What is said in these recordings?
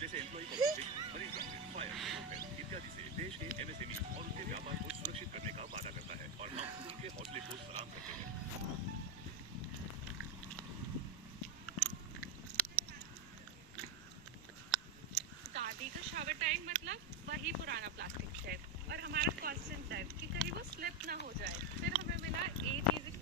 जैसे employ policy, मनी transfer, fire, इत्यादि से देश के एमएसएमई और उनके व्यापार को सुरक्षित करने का वादा करता है और हम उनके हौसले को सलाम करते हैं। दादी का शावर टाइम मतलब वही पुराना प्लास्टिक शेड और हमारा कॉन्स्टेंट टाइप कि कहीं वो स्लिप ना हो जाए। फिर हमें मिला ए चीज़।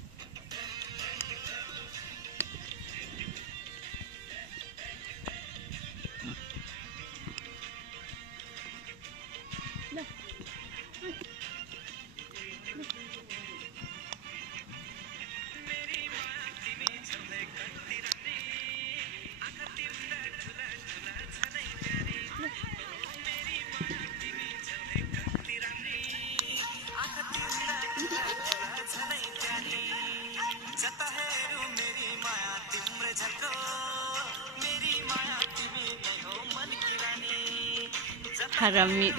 हरामी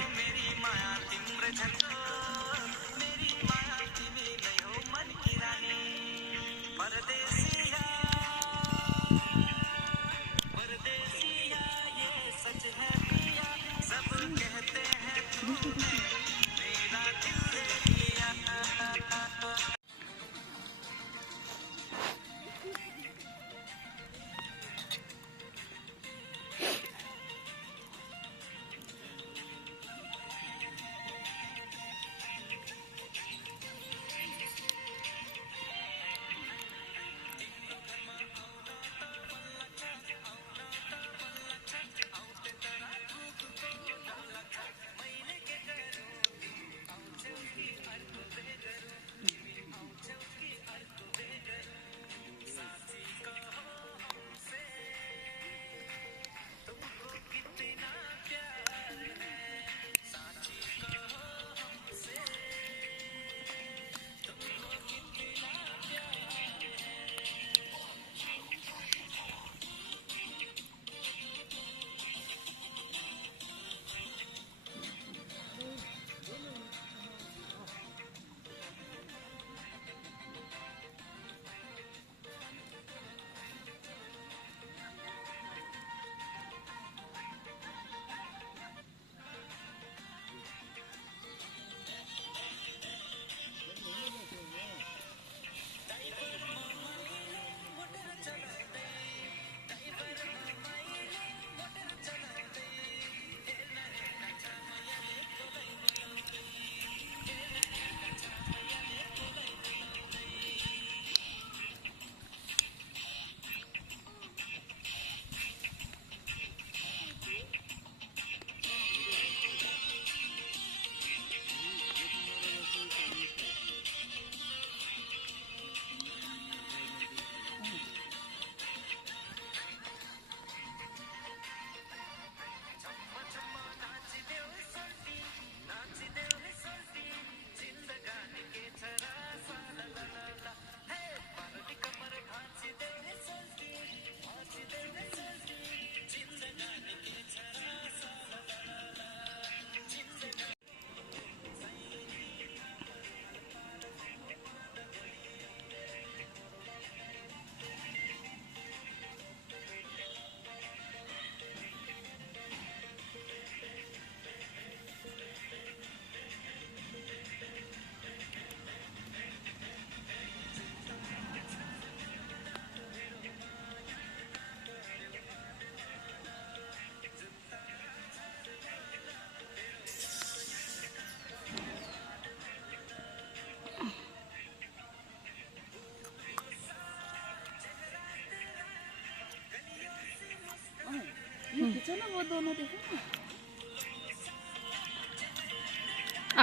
खींचो ना वो दोनों देखो ना।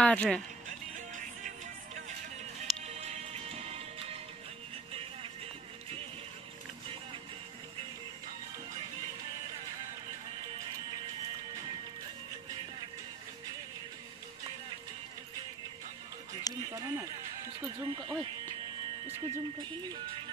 आ रहे हैं। जूम करो ना, उसको जूम कर, ओए उसको जूम करो ना।